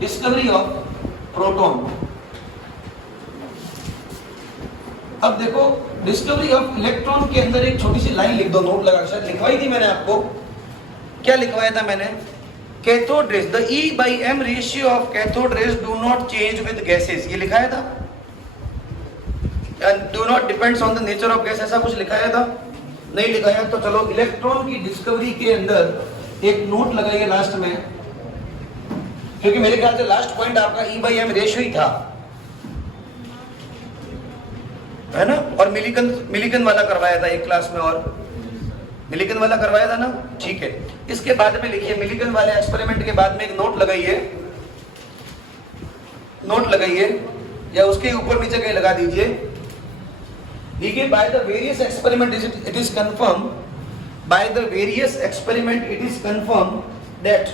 Discovery of proton. अब देखो discovery of electron के अंदर एक छोटी सी लाइन लिख दो, नोट लगा, शायद लिखवाई थी मैंने आपको। क्या लिखवाया था मैंने? Cathode rays, the E by M ratio of cathode rays do not change with gases, ये लिखाया था। And do not depends on the nature of gas, ऐसा कुछ लिखाया था? नहीं लिखाया। तो चलो इलेक्ट्रॉन की डिस्कवरी के अंदर एक नोट लगाइए लास्ट में, क्योंकि मेरे ख्याल से लास्ट पॉइंट आपका E by M रेशियो ही था, है ना? और मिलिकन वाला करवाया था एक क्लास में, और मिलिकन वाला करवाया था ना, ठीक है। इसके बाद में लिखिए, मिलिकन वाले एक्सपेरिमेंट के बाद में एक नोट लगाइए, या उसके ऊपर नीचे कहीं लगा दीजिए। देखिए, by the various experiment it is confirm, by the various experiment it is confirm that,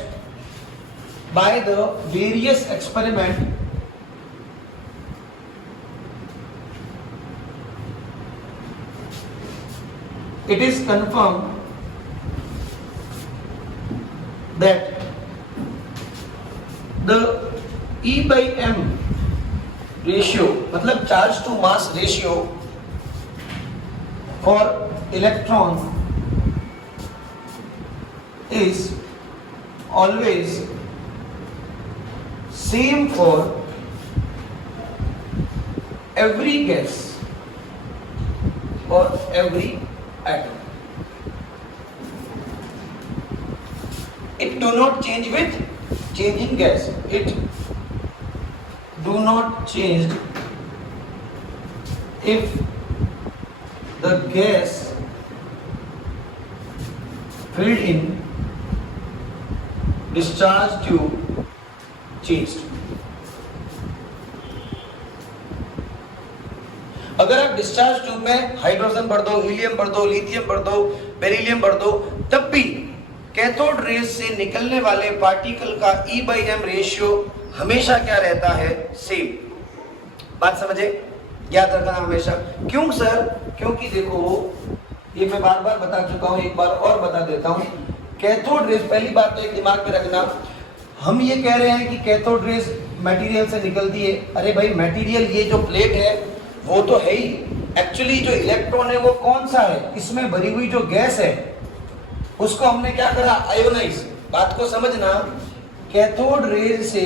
by the various experiment it is confirmed that the E by M ratio, मतलब charge to mass ratio for electron is always same for every gas or every atom. It do not change with changing gas. It do not change if the gas filled in discharge tube changed. अगर आप discharge tube में hydrogen भर दो, helium भर दो, lithium भर दो, beryllium भर दो, तब भी कैथोड रेज से निकलने वाले पार्टिकल का E by M रेशियो हमेशा क्या रहता है? सेम। बात समझे? याद रखना हमेशा। क्यों सर? क्योंकि देखो, ये मैं बार बार बता चुका हूं, एक बार और बता देता हूं। कैथोड रेज, पहली बात तो एक दिमाग में रखना, हम ये कह रहे हैं कि कैथोड रेज मटेरियल से निकलती है। अरे भाई, मटेरियल ये जो प्लेट है वो तो है ही, एक्चुअली जो इलेक्ट्रॉन है वो कौन सा है? इसमें भरी हुई जो गैस है उसको हमने क्या करा? आयोनाइज। बात को समझना, कैथोड रेज से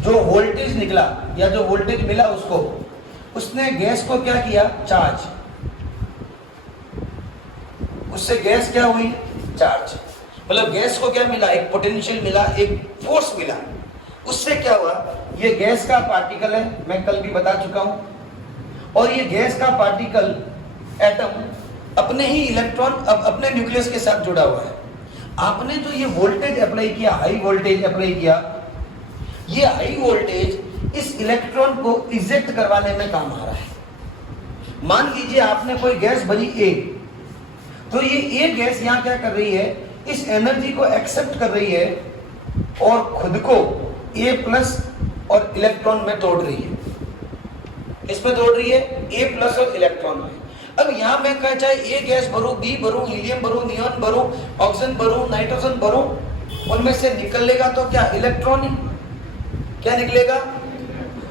जो वोल्टेज निकला या जो वोल्टेज मिला उसको, उसने गैस को क्या किया? चार्ज। उससे गैस क्या हुई? चार्ज। मतलब गैस को क्या मिला? एक पोटेंशियल मिला, एक फोर्स मिला। उससे क्या हुआ? ये गैस का पार्टिकल है, मैं कल भी बता चुका हूं, और ये गैस का पार्टिकल एटम अपने ही इलेक्ट्रॉन अपने न्यूक्लियस के साथ जुड़ा हुआ है। आपने जो ये वोल्टेज अप्लाई किया, हाई वोल्टेज अप्लाई किया, ये हाई वोल्टेज इस इलेक्ट्रॉन को इजेक्ट करवाने में काम आ रहा है। मान लीजिए आपने कोई गैस भरी ए, तो ये ए गैस यहां क्या कर रही है? इस एनर्जी को एक्सेप्ट कर रही है और खुद को ए प्लस और इलेक्ट्रॉन में तोड़ रही है। इसमें तोड़ रही है ए प्लस और इलेक्ट्रॉन में। अब यहां मैं कह चाहे ए गैस भरूं, बी भरूं, हीलियम भरूं, नियॉन भरूं, ऑक्सीजन भरूं, नाइट्रोजन भरूं, उनमें से निकलेगा तो क्या? इलेक्ट्रॉन ही। क्या निकलेगा?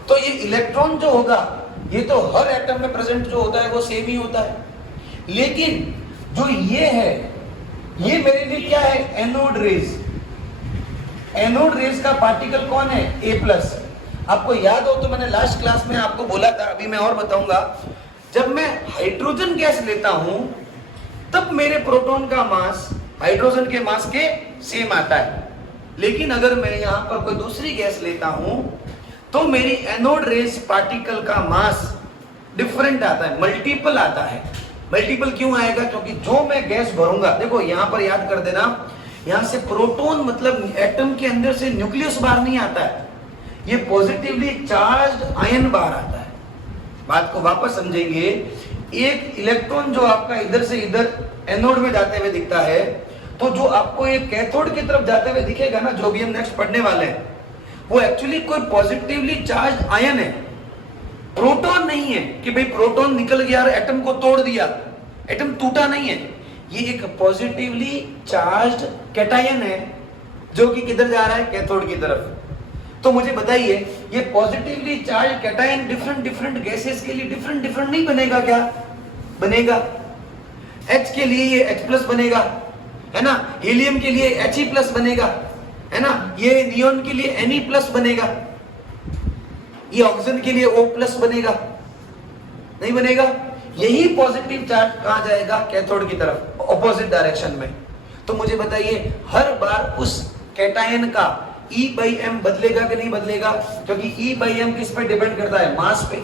तो ये इलेक्ट्रॉन जो होगा, ये तो हर एटम में प्रेजेंट जो होता है वो सेम ही होता है। लेकिन जो ये है, ये मेरे लिए क्या है? Anode rays. एनोड रेज का पार्टिकल कौन है? ए प्लस। आपको याद हो तो मैंने लास्ट क्लास में आपको बोला था, अभी मैं और बताऊंगा, जब मैं हाइड्रोजन गैस लेता हूं तब मेरे प्रोटॉन का मास हाइड्रोजन के मास के सेम आता है। लेकिन अगर मैं यहां पर कोई दूसरी गैस लेता हूं तो मेरी एनोड रेज पार्टिकल का मास डिफरेंट आता है, मल्टीपल आता है। मल्टीपल क्यों आएगा? क्योंकि जो मैं गैस भरूंगा, देखो यहां पर याद कर देना, यहां से प्रोटॉन मतलब एटम के अंदर से न्यूक्लियस बाहर नहीं आता है, ये पॉजिटिवली चार्ज्ड आयन बाहर आता है। बात को वापस समझेंगे, एक इलेक्ट्रॉन जो आपका इधर से इधर एनोड में जाते हुए दिखता है, तो जो आपको एक कैथोड की तरफ जाते हुए दिखेगा ना, जो भी हम नेक्स्ट पढ़ने वाले हैं, वो एक्चुअली कोई पॉजिटिवली चार्ज आयन है, प्रोटॉन नहीं है कि भाई प्रोटॉन निकल गया और एटम को तोड़ दिया, एटम टूटा नहीं है। ये एक पॉजिटिवली चार्ज्ड कैटायन है जो कि किधर जा रहा है, कैथोड की तरफ। तो मुझे बताइए, ये positively charge cation different different gases के लिए डिफरेंट डिफरेंट नहीं बनेगा क्या? बनेगा। H के लिए ये H+ बनेगा, है ना, हीलियम के लिए He+ बनेगा, है ना, ये नियोन के लिए Ne+ बनेगा, ये ऑक्सीजन के लिए O+ बनेगा, नहीं बनेगा? यही पॉजिटिव चार्ज कहां जाएगा? कैथोड की तरफ, ऑपोजिट डायरेक्शन में। तो मुझे बताइए, हर बार उस कैटायन का E/m बदलेगा कि नहीं बदलेगा? क्योंकि E/m किस पे डिपेंड करता है? मास पे।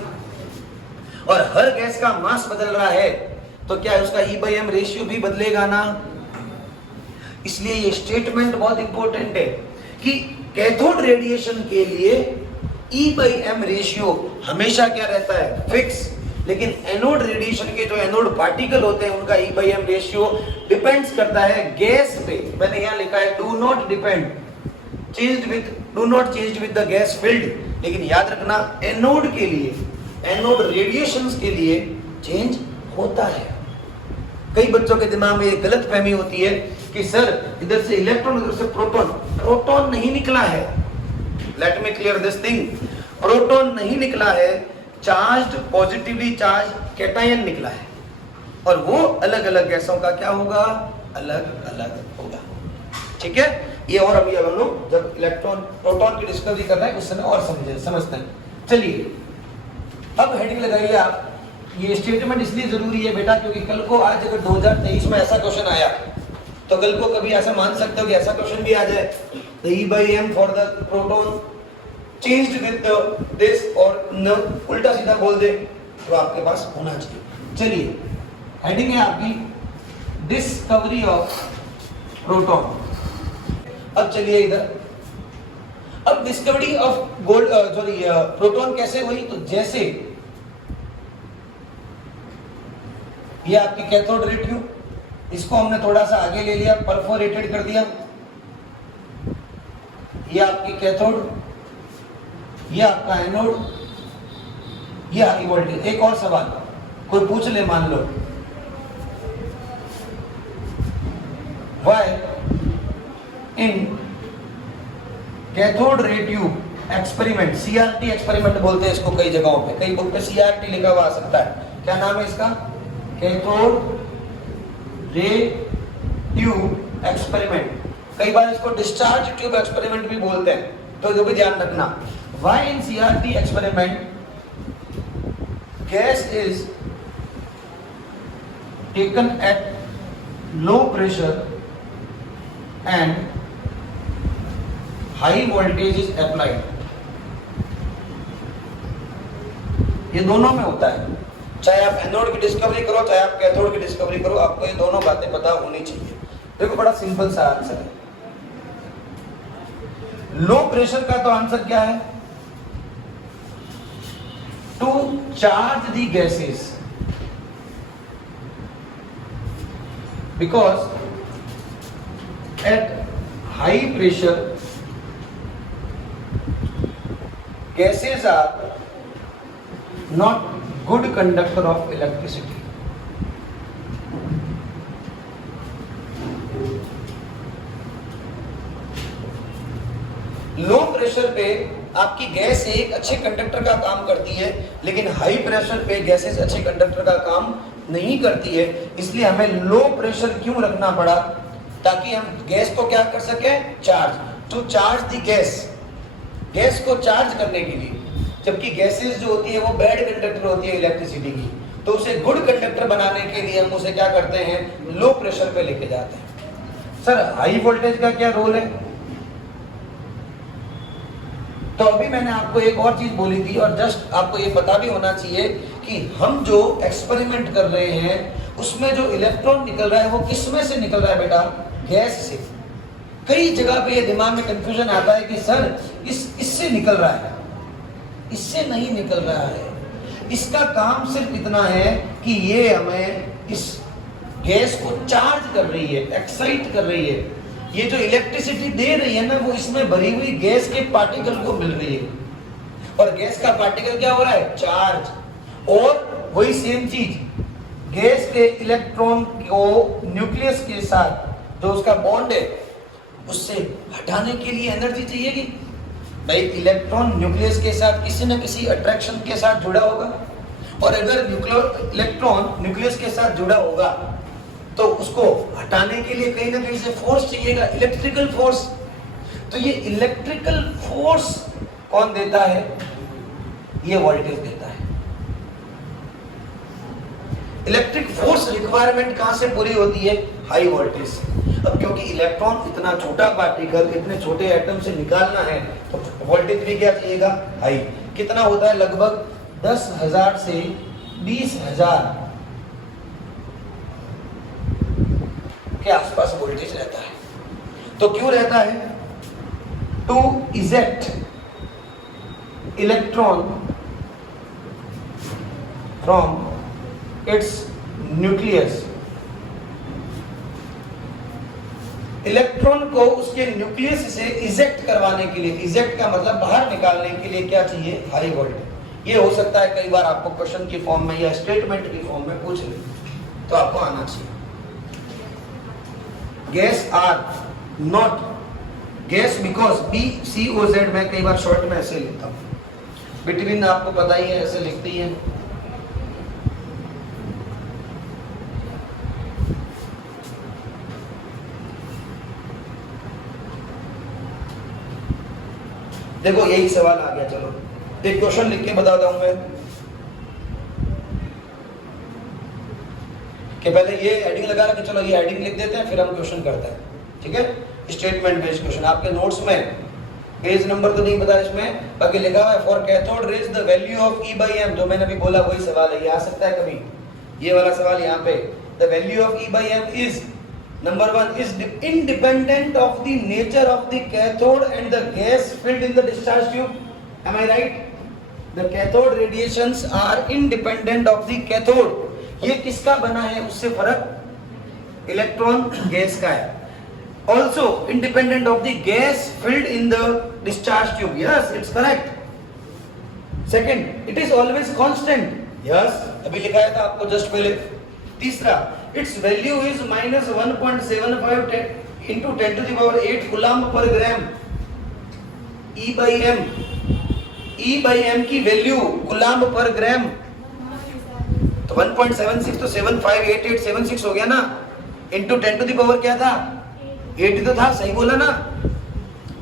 और हर गैस का मास बदल रहा है, तो क्या उसका E/m रेशियो भी बदलेगा ना? इसलिए ये स्टेटमेंट बहुत इंपॉर्टेंट है कि कैथोड रेडिएशन के लिए E/m रेशियो हमेशा क्या रहता है? फिक्स। लेकिन एनोड रेडिएशन के जो एनोड पार्टिकल होते हैं उनका E/m रेशियो डिपेंड्स करता है गैस पे। मैंने यहां लिखा है do not change with the gas field. लेकिन याद रखना, एनोड के लिए, एनोड रेडिएशंस के लिए चेंज होता है। कई बच्चों के दिमाग में एक गलत फहमी होती है कि सर इधर से इलेक्ट्रॉन उधर से प्रोटॉन। प्रोटॉन नहीं निकला है, let me clear this thing, proton नहीं निकला है, चार्ज्ड पॉजिटिवली चार्ज कैटायन निकला है। और वो अलग अलग गैसों का क्या होगा? अलग अलग होगा। ठीक है, ये और अभी हम लोग जब इलेक्ट्रॉन प्रोटॉन की डिस्कवरी कर रहे हैं उस समय और समझते हैं। चलिए अब हेडिंग लगाइए आप। ये स्टेटमेंट इसलिए जरूरी है बेटा क्योंकि कल को आज अगर 2023 में ऐसा क्वेश्चन आया तो कल को कभी ऐसा मान सकते हो कि ऐसा क्वेश्चन भी आ जाए, the E/m for the proton changed with this, और न उल्टा सीधा बोल दे, तो आपके पास होना चाहिए। चलिए हेडिंग है आपकी डिस्कवरी ऑफ प्रोटॉन। अब चलिए इधर, अब डिस्कवरी ऑफ प्रोटॉन कैसे हुई? तो जैसे ये आपकी कैथोड रे ट्यूब, इसको हमने थोड़ा सा आगे ले लिया, परफोरेटेड कर दिया। ये आपकी कैथोड, ये आपका एनोड, ये हाई वोल्टेज। एक और सवाल कोई पूछ ले, मान लो why in cathode ray tube experiment, CRT experiment बोलते हैं इसको कई जगहों पे, कई बुक पे CRT लिखा हुआ आ सकता है। क्या नाम है इसका? Cathode ray tube experiment. कई बार इसको डिस्चार्ज ट्यूब एक्सपेरिमेंट भी बोलते हैं, तो जो भी ध्यान रखना। Why in CRT experiment gas is taken at low pressure and high voltage is applied। ये दोनों में होता है, चाहे आप एनोड की डिस्कवरी करो चाहे आप कैथोड की डिस्कवरी करो, आपको ये दोनों बातें पता होनी चाहिए। देखो बड़ा सिंपल सा आंसर है। लो प्रेशर का तो आंसर क्या है? To charge the gases, because at high pressure gases are not good conductor of electricity। Low pressure पे आपकी गैस एक अच्छे कंडक्टर का काम करती है, लेकिन हाई प्रेशर पे गैसेस अच्छे कंडक्टर का काम नहीं करती है। इसलिए हमें लो प्रेशर क्यों रखना पड़ा? ताकि हम गैस को क्या कर सके? Charge, to charge the gas, gas को चार्ज करने के लिए। जबकि गैसेस जो होती है वो बैड कंडक्टर होती है इलेक्ट्रिसिटी की, तो उसे गुड कंडक्टर बनाने के लिए हम उसे क्या करते हैं? लो प्रेशर पे लेके जाते हैं। सर हाई वोल्टेज का क्या रोल है? तो अभी मैंने आपको एक और चीज बोली थी, और जस्ट आपको ये पता भी होना चाहिए कि हम जो एक्सपेरिमेंट कर रहे हैं उसमें जो इलेक्ट्रॉन निकल रहा है वो किस में से निकल रहा है बेटा? गैस से। कई जगह पे ये दिमाग में कंफ्यूजन आता है कि सर इससे निकल रहा है, इससे नहीं निकल रहा है। इसका काम सिर्फ इतना है कि ये हमें इस गैस को चार्ज कर रही है, एक्साइट कर रही है। ये जो इलेक्ट्रिसिटी दे रही है ना, वो इसमें भरी हुई गैस के पार्टिकल को मिल रही है, और गैस का पार्टिकल क्या हो रहा है? चार्ज। और वही सेम चीज गैस के इलेक्ट्रॉन को न्यूक्लियस के साथ जो उसका बॉन्ड है उससे हटाने के लिए एनर्जी चाहिएगी। भाई इलेक्ट्रॉन न्यूक्लियस के साथ किसी न किसी अट्रैक्शन के साथ जुड़ा होगा, और अगर इलेक्ट्रॉन न्यूक्लियस के साथ जुड़ा होगा तो उसको हटाने के लिए कहीं ना कहीं से फोर्स चाहिएगा, इलेक्ट्रिकल फोर्स। तो ये इलेक्ट्रिकल फोर्स कौन देता है? ये वोल्टेज देता है। इलेक्ट्रिक फोर्स रिक्वायरमेंट कहां से पूरी होती है? हाई वोल्टेज से। अब क्योंकि इलेक्ट्रॉन इतना छोटा पार्टिकल इतने छोटे एटम से निकालना है तो वोल्टेज भी क्या चाहिएगा? हाई। कितना होता है? लगभग 10,000 से 20,000 के आसपास वोल्टेज रहता है। तो क्यों रहता है? To eject electron from its nucleus. Electron को उसके न्यूक्लियस से इजेक्ट करवाने के लिए, इजेक्ट का मतलब बाहर निकालने के लिए क्या चाहिए? High voltage. ये हो सकता है कई बार आपको क्वेश्चन की फॉर्म में या स्टेटमेंट की फॉर्म में पूछ ले, तो आपको आना चाहिए। Gas are not gas because BCOZ मैं कई बार शॉर्ट में ऐसे लिखता हूं, बिटवीन आपको पता ही है ऐसे लिखते ही है। देखो यही सवाल आ गया। चलो एक क्वेश्चन लिख के बताता हूं मैं कि पहले ये हेडिंग लगा रहा कि चलो ये हेडिंग लिख देते हैं, फिर हम क्वेश्चन करते हैं। ठीक है, स्टेटमेंट बेस्ड क्वेश्चन। आपके नोट्स में पेज नंबर तो नहीं पता इसमें, बाकी लिखा हुआ है for cathode rays the value of E/m। जो मैंने अभी बोला वही सवाल है, ये आ सकता है कभी, ये वाला सवाल यहाँ पे। The value of E/m is number 1 is independent of the nature of the cathode and the gas filled in the discharge tube. Am I right? The cathode radiations are independent of the cathode. ये किसका बना है उससे फर्क? Electron gas का है। Also independent of the gas filled in the discharge tube. Yes, it's correct. Second, it is always constant. Yes, अभी लिखाया था आपको जस्ट पहले। तीसरा, its value is minus 1.75 into 10 to the power 8 coulomb per gram. E/m, E/m की value coulomb per gram, तो 1.76 तो 758876 हो गया ना, into 10 to the power क्या था? 8 तो था, सही बोला ना?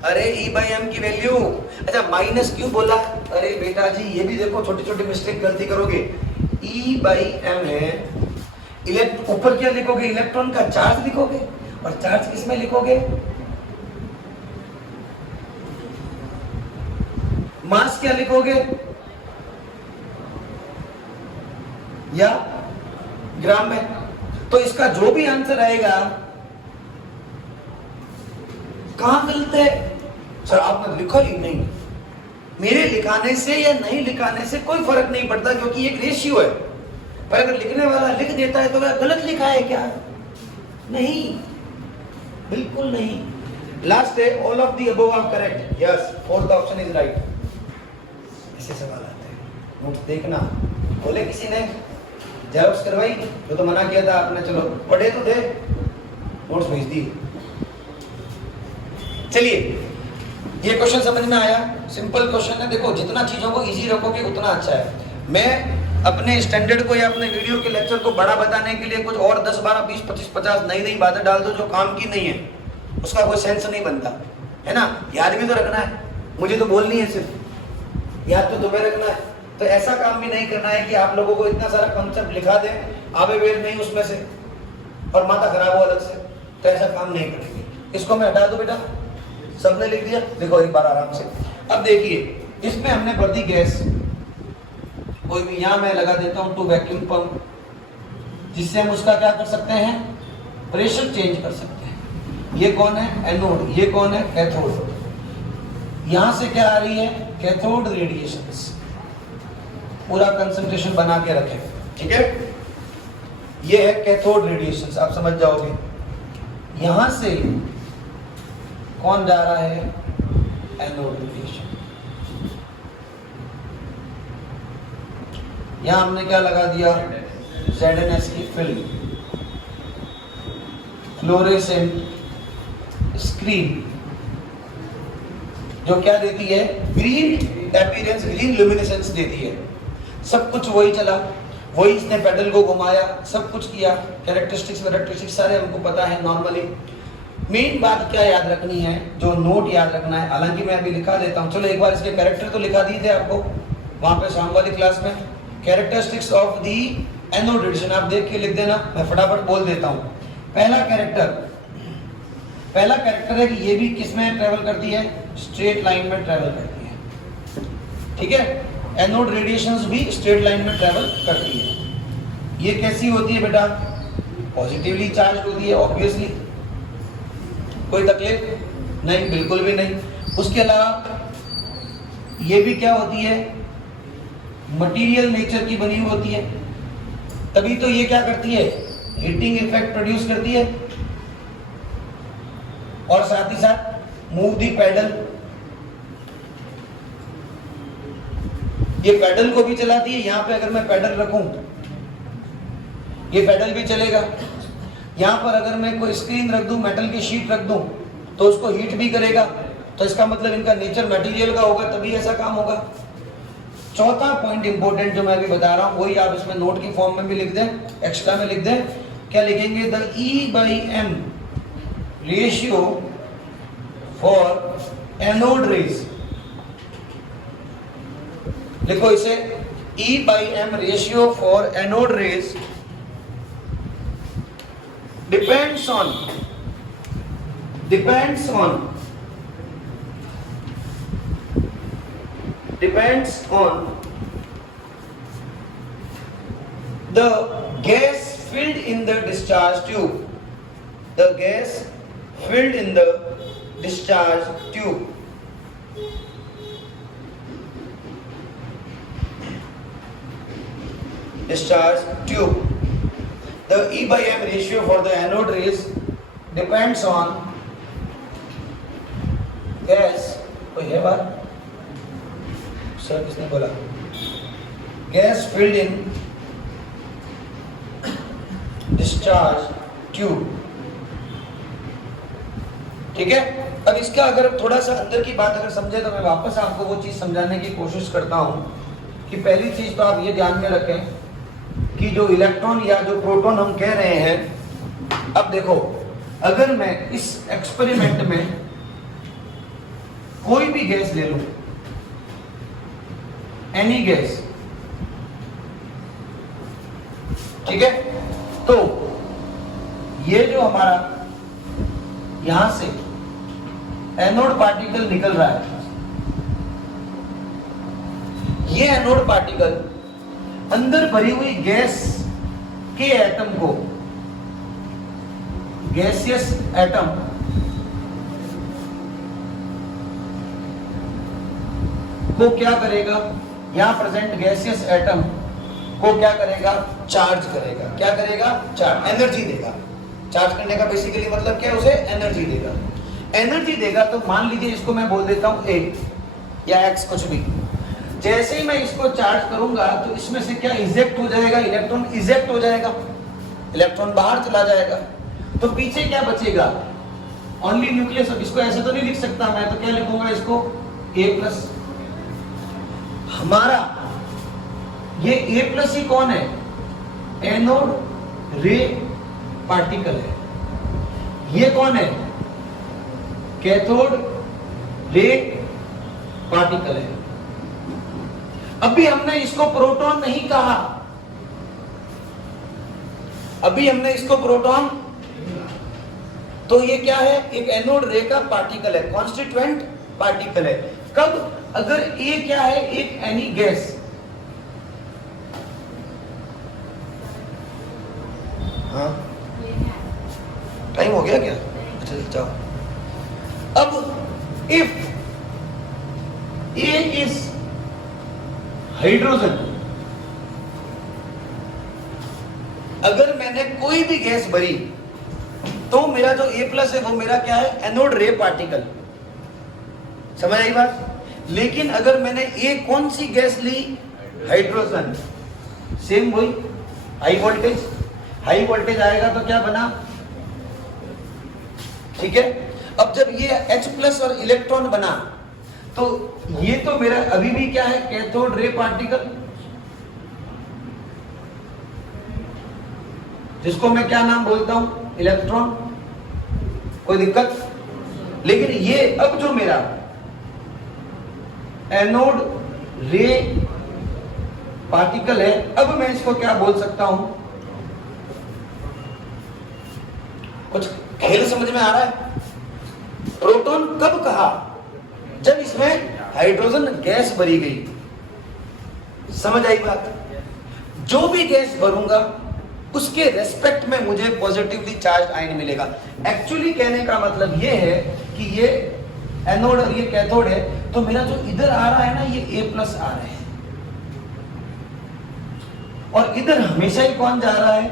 अरे E/m की वैल्यू, अच्छा माइनस क्यों बोला? अरे बेटा जी ये भी देखो छोटी छोटी मिस्टेक गलती करोगे। E/m है, ऊपर क्या लिखोगे? इलेक्ट्रॉन का चार्ज लिखोगे, और चार्ज किस में लिखोगे? मास क्या लिखोगे? या ग्राम में। तो इसका जो भी आंसर आएगा, कहां गलत है? सर आपने लिखा ही नहीं। मेरे लिखाने से या नहीं लिखाने से कोई फर्क नहीं पड़ता, क्योंकि एक रेशियो है। पर अगर लिखने वाला लिख देता है तो क्या गलत लिखा है क्या? नहीं, बिल्कुल नहीं। लास्ट है all of the above are correct. Yes, fourth option is right. ऐसे सवाल आते हैं, नोट्स देखना। बोले किसी ने जेरॉक्स करवाई, तो मना किया था आपने, चलो पढ़े तो थे, नोट्स भेज दिए। चलिए, ये क्वेश्चन समझ में आया? सिंपल क्वेश्चन है। देखो जितना चीजों को इजी रखोगे उतना अच्छा है। मैं अपने स्टैंडर्ड को या अपने वीडियो के लेक्चर को बड़ा बताने के लिए कुछ और 10 12 20 25 50 नई नई बातें डाल दो जो काम की नहीं है, उसका कोई सेंस नहीं बनता है ना। याद भी तो रखना है, मुझे तो बोलनी है, सिर्फ याद तो तुम्हें रखना है। तो ऐसा काम भी नहीं करना है कि आप लोगों को इतना सारा कॉन्सेप्ट लिखा दें, आवे वेद नहीं उसमें से, और माथा खराब हो अलग से। तो ऐसा काम नहीं करेंगे। इसको मैं हटा दो बेटा, सबने लिख दिया, देखो एक बार आराम से। अब देखिए, इसमें हमने भर दी गैस, कोई भी, यहां मैं लगा देता हूं टू वैक्यूम पंप, जिससे हम उसका क्या कर सकते हैं? प्रेशर चेंज कर सकते हैं। ये कौन है? एनोड। ये कौन है? कैथोड। यहां से क्या आ रही है? Cathode radiations. पूरा कंसंट्रेशन बना के रखें, ठीक है? ये है कैथोड रेडिएशंस, आप समझ जाओगे। यहां से कौन जा रहा है? Anode radiation. यहां हमने क्या लगा दिया? ZNS की फिल्म, फ्लोरेसेंट स्क्रीन जो क्या देती है, ग्रीन अपीयरेंस, ग्रीन ल्यूमिनेसेंस देती है। सब कुछ वही चला, वही इसने पेडल को घुमाया, सब कुछ किया, कैरेक्टरिस्टिक्स सारे हमको पता है नॉर्मली। मेन बात क्या याद रखनी है, जो नोट याद रखना है, हालांकि मैं अभी लिखा देता हूँ, चलो एक बार इसके कैरेक्टर तो लिखा दिए थे आपको वहां पे शाम वाली क्लास में। Characteristics of the anode radiation आप देख के लिख देना, मैं फटाफट बोल देता हूँ। पहला कैरेक्टर है कि ये भी किस में ट्रेवल करती है, स्ट्रेट लाइन में ट्रेवल करती है, ठीक है। एनोड रेडिएशंस भी स्ट्रेट लाइन में ट्रेवल करती है। ये कैसी होती है बेटा, पॉजिटिवली चार्ज होती है ऑब्वियसली, कोई तकलीफ नहीं, बिल्कुल भी नहीं। उसके अलावा ये भी क्या होती है, मटेरियल नेचर की बनी हुई होती है, तभी तो ये क्या करती है, हीटिंग इफेक्ट प्रोड्यूस करती है। और साथ ही साथ मूव दी पैडल, ये पैडल को भी चलाती है। यहां पे अगर मैं पैडल रखूं, ये पैडल भी चलेगा। यहां पर अगर मैं कोई स्क्रीन रख दूं, मेटल की शीट रख दूं, तो उसको हीट भी करेगा। तो इसका मतलब इनका नेचर मटेरियल का होगा, तभी ऐसा काम होगा। चौथा पॉइंट इंपॉर्टेंट जो मैं अभी बता रहा हूं, वही आप इसमें नोट की फॉर्म में भी लिख दें, एक्स्ट्रा में लिख दें। क्या लिखेंगे, the E/M ratio for anode rays, लिखो इसे, E/M ratio for anode rays depends on the gas filled in the discharge tube, the gas filled in the discharge tube. The E/M ratio for the anode rays depends on gas, कोई है बात sir, किसने बोला, gas filled in discharge tube, ठीक है। अब इसका अगर थोड़ा सा अंदर की बात अगर समझे तो मैं वापस आपको वो चीज समझाने की कोशिश करता हूं कि पहली चीज तो आप ये ध्यान में रखें कि जो इलेक्ट्रॉन या जो प्रोटॉन हम कह रहे हैं, अब देखो अगर मैं इस एक्सपेरिमेंट में कोई भी गैस ले लूं, एनी गैस, ठीक है, तो ये जो हमारा यहां से एनोड पार्टिकल निकल रहा है, ये एनोड पार्टिकल अंदर भरी हुई गैस के एटम को, गैसियस एटम को क्या करेगा, यहां प्रेजेंट गैसियस एटम को क्या करेगा, चार्ज करेगा। क्या करेगा, चार्ज, एनर्जी देगा। चार्ज करने का बेसिकली मतलब क्या है, उसे एनर्जी देगा। एनर्जी देगा तो मान लीजिए इसको मैं बोल देता हूं ए या एक्स, कुछ भी। जैसे ही मैं इसको चार्ज करूंगा तो इसमें से क्या इजेक्ट हो जाएगा, इलेक्ट्रॉन इजेक्ट हो जाएगा, इलेक्ट्रॉन बाहर चला जाएगा। तो पीछे क्या बचेगा, ओनली न्यूक्लियस। अब इसको ऐसे तो नहीं लिख सकता मैं, तो क्या लिखूंगा इसको, A+। हमारा ये A+ ही कौन है, एनोड रे पार्टिकल है। ये कौन है, कैथोड रे पार्टिकल है। अभी हमने इसको प्रोटॉन नहीं कहा, अभी हमने इसको प्रोटॉन, तो ये क्या है, एक एनोड रे का पार्टिकल है, कॉन्स्टिट्यूएंट पार्टिकल है। कब, अगर ए क्या है, एक एनी गैस, हाँ टाइम हो गया क्या, अच्छा जाओ। अब इफ ए इज हाइड्रोजन, अगर मैंने कोई भी गैस भरी तो मेरा जो A+ है वो मेरा क्या है, एनोड रे पार्टिकल। समझ आई बात। लेकिन अगर मैंने ए कौन सी गैस ली, हाइड्रोजन, सेम वही हाई वोल्टेज, हाई वोल्टेज आएगा तो क्या बना, ठीक है। अब जब ये H प्लस और इलेक्ट्रॉन बना तो ये तो मेरा अभी भी क्या है, कैथोड रे पार्टिकल, जिसको मैं क्या नाम बोलता हूं, इलेक्ट्रॉन। कोई दिक्कत? लेकिन ये अब जो मेरा एनोड रे पार्टिकल है, अब मैं इसको क्या बोल सकता हूं? कुछ खेल समझ में आ रहा है? प्रोटॉन कब कहा? जब इसमें हाइड्रोजन गैस भरी गई। समझ आई बात? जो भी गैस भरूंगा उसके रेस्पेक्ट में मुझे पॉजिटिवली चार्ज आयन मिलेगा। एक्चुअली कहने का मतलब ये है कि ये एनोड और ये कैथोड है, तो मेरा जो इधर आ रहा है ना, ये A प्लस आ रहा है, और इधर हमेशा ही कौन जा रहा है?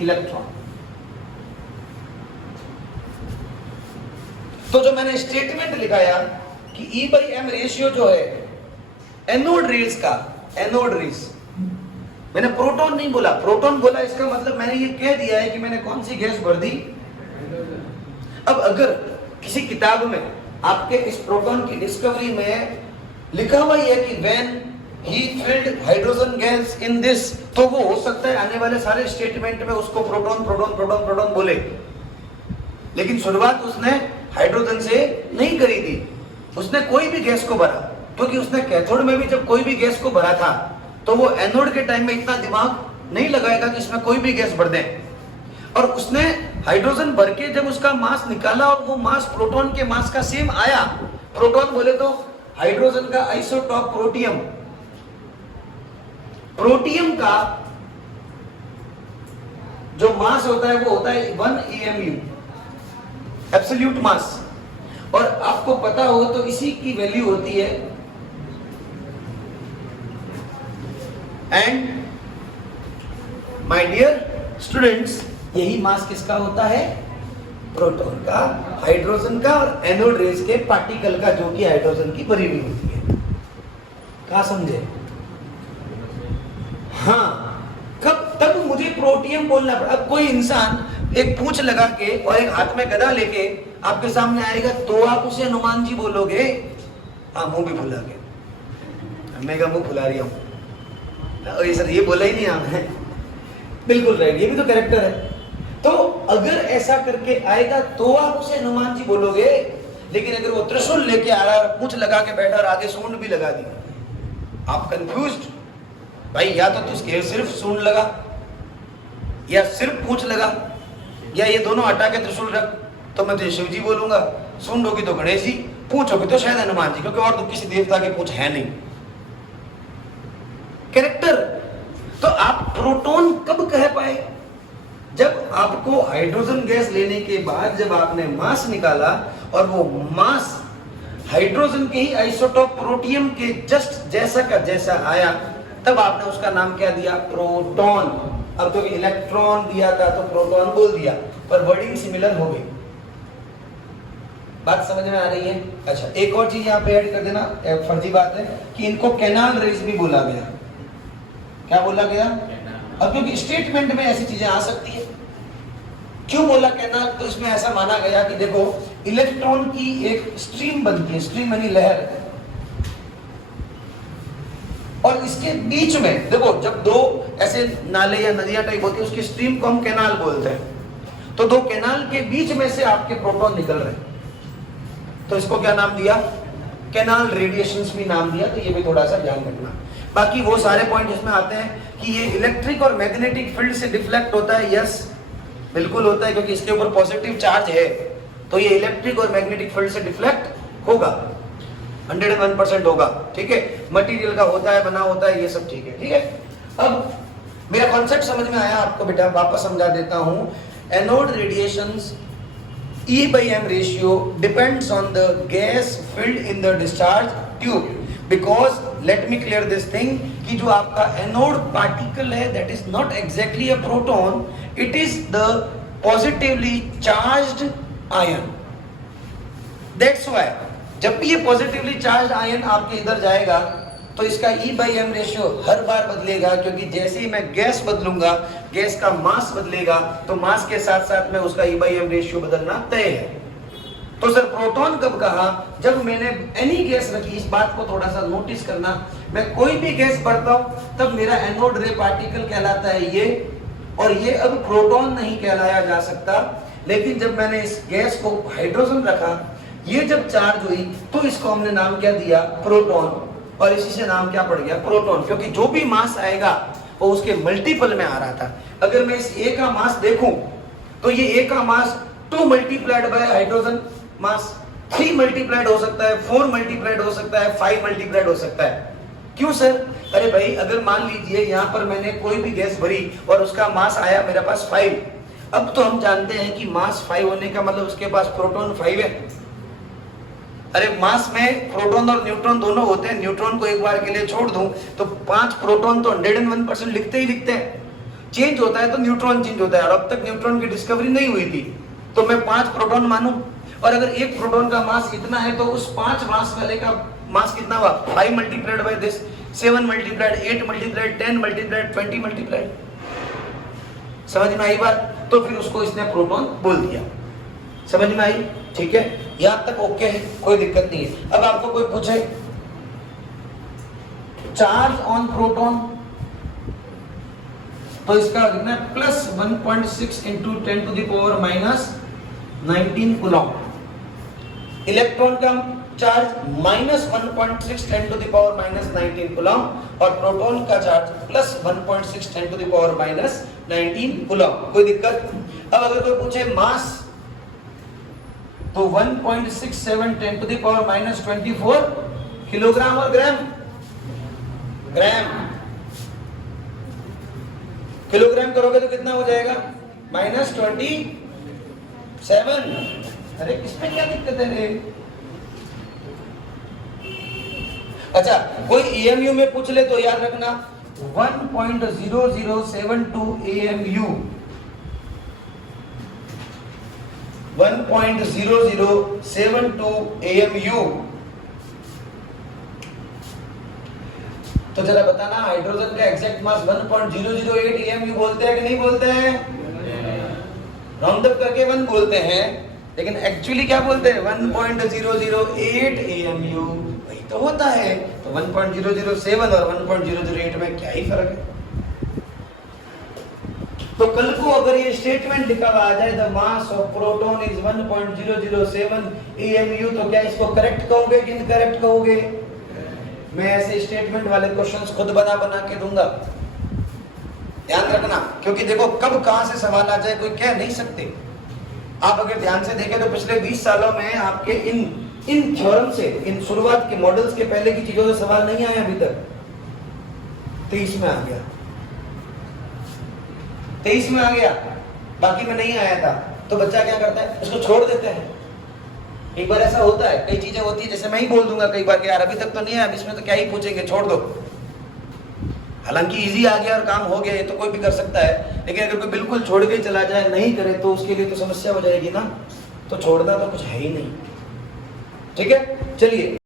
इलेक्ट्रॉन। तो जो मैंने स्टेटमेंट लिखाया कि E/M रेशियो जो है एनोड रेस का, एनोड रेस, मैंने प्रोटॉन नहीं बोला, प्रोटॉन बोला, इसका मतलब मैंने ये कह दिया है कि मैंने कौन सी गैस भर दी। अब अगर किसी किताब में आपके इस प्रोटॉन की डिस्कवरी में लिखा हुआ है कि when he field hydrogen gas in this, तो वो हो सकता है आने वाले सारे स्टेटमेंट में उसको प्रोटॉन प्रोटॉन प्रोटॉन प्रोटॉन बोले, लेकिन शुरुआत उसने हाइड्रोजन से नहीं करी थी। उसने कोई भी गैस को भरा, क्योंकि उसने कैथोड में भी जब कोई भी गैस को भरा था तो वो एनोड के टाइम में इतना दिमाग नहीं लगाएगा कि इसमें कोई भी गैस भर दे। और उसने हाइड्रोजन भर के जब उसका मास निकाला और वो मास प्रोटॉन के मास का सेम आया, प्रोटॉन बोले तो हाइड्रोजन का आइसोटॉप प्रोटियम, प्रोटियम का जो मास होता है वो होता है 1 AMU, एब्सोल्यूट मास। और आपको पता हो तो इसी की वैल्यू होती है, एंड माय डियर स्टूडेंट्स, यही मास किसका होता है? प्रोटॉन का, हाइड्रोजन का और एनोड रेस के पार्टिकल का, जो कि हाइड्रोजन की भरी हुई होती है। कहा समझे? हाँ, कब तब मुझे प्रोटियम बोलना पड़ा। अब कोई इंसान एक पूंछ लगा के और एक हाथ में गदा लेके आपके सामने आएगा तो आप उसे हनुमान जी बोलोगे? हाँ, मुंह भी फुला के, मैं का मुंह फुला रही हूँ, सर ये बोला ही नहीं आपने। बिल्कुल राइट, ये भी तो कैरेक्टर है। तो अगर ऐसा करके आएगा तो आप उसे हनुमान जी बोलोगे, लेकिन अगर वो त्रिशूल लेके आ रहा है और पूंछ लगा के बैठा और आगे सूंड भी लगा दी, आप कंफ्यूज्ड भाई, या तो तू सिर्फ सूंड लगा या सिर्फ पूंछ लगा, या ये दोनों हटा के त्रिशूल रख, तो मैं तुझे शिव जी बोलूंगा, सूंड होगी तो गणेश जी, पूंछ होगी तो शायद हनुमान जी, क्योंकि और तो किसी देवता के पूंछ है नहीं। कैरेक्टर। तो आप प्रोटॉन कब कह पाए? जब आपको हाइड्रोजन गैस लेने के बाद जब आपने मास निकाला और वो मास हाइड्रोजन के ही आइसोटोप प्रोटियम के जस्ट जैसा का जैसा आया, तब आपने उसका नाम क्या दिया? प्रोटॉन। अब तो इलेक्ट्रॉन दिया था तो प्रोटॉन बोल दिया, पर वर्डिंग सिमिलर हो गई। बात समझ में आ रही है? अच्छा, एक और चीज यहाँ पे ऐड कर देना, फर्जी बात है कि इनको कैनाल रेस भी बोला गया। क्या बोला गया? अब क्योंकि स्टेटमेंट में ऐसी चीजें आ सकती है। क्यों बोला कैनाल? तो इसमें ऐसा माना गया कि देखो, इलेक्ट्रॉन की एक स्ट्रीम बनती है, स्ट्रीम यानी लहर, और इसके बीच में देखो, जब दो ऐसे नाले या नदियां टाइप होती है, उसकी स्ट्रीम को हम कैनाल बोलते हैं। तो दो कैनाल के बीच में से आपके प्रोटॉन निकल रहे हैं, तो इसको क्या नाम दिया? कैनाल रेडिएशंस भी नाम दिया। तो ये भी थोड़ा सा ध्यान रखना। बाकी वो सारे पॉइंट इसमें आते हैं कि ये इलेक्ट्रिक और मैग्नेटिक फील्ड से डिफ्लेक्ट होता है। यस, बिल्कुल होता है, क्योंकि इसके ऊपर पॉजिटिव चार्ज है, तो ये इलेक्ट्रिक और मैग्नेटिक फील्ड से डिफ्लेक्ट होगा, 101% होगा। ठीक है, मटेरियल का होता है, बना होता है, ये सब ठीक है। ठीक है, अब मेरा कॉन्सेप्ट समझ में आया आपको बेटा? वापस समझा देता हूं। Anode radiations E/M ratio depends on the gas filled in the discharge tube, because let me clear this thing कि जो आपका एनोड पार्टिकल है, that is not exactly a proton, it is the positively charged ion. That's why जब भी ये positively charge ion आपके इधर जाएगा तो इसका E/M रेशियो हर बार बदलेगा, क्योंकि जैसे ही मैं गैस बदलूंगा, गैस का मास बदलेगा, तो मास के साथ साथ में उसका E/M रेशियो बदलना तय है। तो सर प्रोटॉन कब कहा? जब मैंने एनी गैस रखी, इस बात को थोड़ा सा नोटिस करना, मैं कोई भी गैस भरता हूं तब मेरा एनोड रे पार्टिकल कहलाता है ये, और ये अब प्रोटॉन नहीं कहलाया जा सकता। लेकिन जब मैंने इस गैस को हाइड्रोजन रखा, ये जब चार्ज हुई तो इसको हमने नाम क्या दिया? प्रोटॉन, और इसी से नाम क्या पड़ गया? प्रोटॉन, क्योंकि जो भी मास आएगा वो उसके मल्टीपल में आ रहा था। अगर मैं इस ए का मास देखूं तो ये ए का मास 2 multiplied by hydrogen mass, 3 multiplied हो सकता है, 4 मल्टीप्लाइड हो सकता है, 5 मल्टीप्लाइड हो सकता है। क्यों सर? अरे भाई, अगर मान लीजिए यहाँ पर मैंने कोई भी गैस भरी और उसका मास आया मेरे पास 5, अब तो हम जानते हैं कि मास 5 होने का मतलब उसके पास प्रोटॉन 5 है। अरे मास में प्रोटॉन और न्यूट्रॉन दोनों होते हैं, न्यूट्रॉन को एक बार के लिए छोड़ दूं तो 5 प्रोटॉन तो 101% लिखते ही लिखते हैं। चेंज होता है तो न्यूट्रॉन चेंज होता है, और अब तक न्यूट्रॉन की डिस्कवरी नहीं हुई थी, तो मैं 5 प्रोटॉन मानूं। और अगर एक प्रोटॉन का मास इतना है तो उस 5 मास वाले का मास कितना हुआ? 5 multiplied by this, 7 multiplied, 8 multiplied, 10 multiplied, 20 multiplied. समझ में आई बात? तो फिर उसको इसने प्रोटॉन बोल दिया। समझ में आई? ठीक है, यहां तक ओके है, कोई दिक्कत नहीं है। अब आपको कोई पूछे चार्ज ऑन प्रोटॉन, तो इसका लिखना है plus 1.6 into 10 to the power minus 19 coulomb. Electron का charge minus 1.6 10 to the power minus 19 coulomb, और प्रोटॉन का charge plus 1.6 10 to the power minus 19 coulomb. कोई दिक्कत? अब अगर कोई पूछे मास, तो 1.67 10 to the power minus 24 kilogram और ग्राम, ग्राम किलोग्राम करोगे तो कितना हो जाएगा? -27। अरे किसमें क्या दिक्कत है रे? अच्छा, कोई EMU में पूछ ले तो याद रखना 1.0072 AMU, 1.0072 AMU। तो जरा बताना, हाइड्रोजन का एग्जैक्ट मास 1.008 AMU बोलते हैं कि नहीं बोलते हैं? राउंड अप करके 1 बोलते हैं, लेकिन एक्चुअली क्या बोलते हैं? 1.008 AMU। वही तो होता है। तो 1.007 और 1.008 में क्या ही फर्क है? तो कल को अगर ये स्टेटमेंट लिखा हुआ आ जाए the mass of proton is 1.007 AMU, तो क्या इसको करेक्ट कहोगे कि इनकरेक्ट कहोगे? मैं ऐसे स्टेटमेंट वाले क्वेश्चंस खुद बना बना के दूंगा, ध्यान रखना, क्योंकि देखो कब कहां से सवाल आ जाए कोई कह नहीं सकते। आप अगर ध्यान से देखें तो पिछले 20 सालों में आपके इन थ्योरम से, इन शुरुआत के मॉडल्स के पहले की चीजों से सवाल नहीं आया अभी तक। 23 में आ गया, 23 में आ गया, बाकी में नहीं आया था। तो बच्चा क्या करता है? उसको छोड़ देते हैं। एक बार ऐसा होता है, कई चीजें होती है, जैसे मैं ही बोल दूंगा कई बार कि यार अभी तक तो नहीं आया, इसमें तो क्या ही पूछेंगे, छोड़ दो। हालांकि इजी आ गया और काम हो गया, ये तो कोई भी कर सकता है, लेकिन अगर कोई बिल्कुल छोड़ के चला जाए, नहीं करे, तो उसके लिए तो समस्या हो जाएगी ना। तो छोड़ना तो कुछ है ही नहीं। ठीक है, चलिए।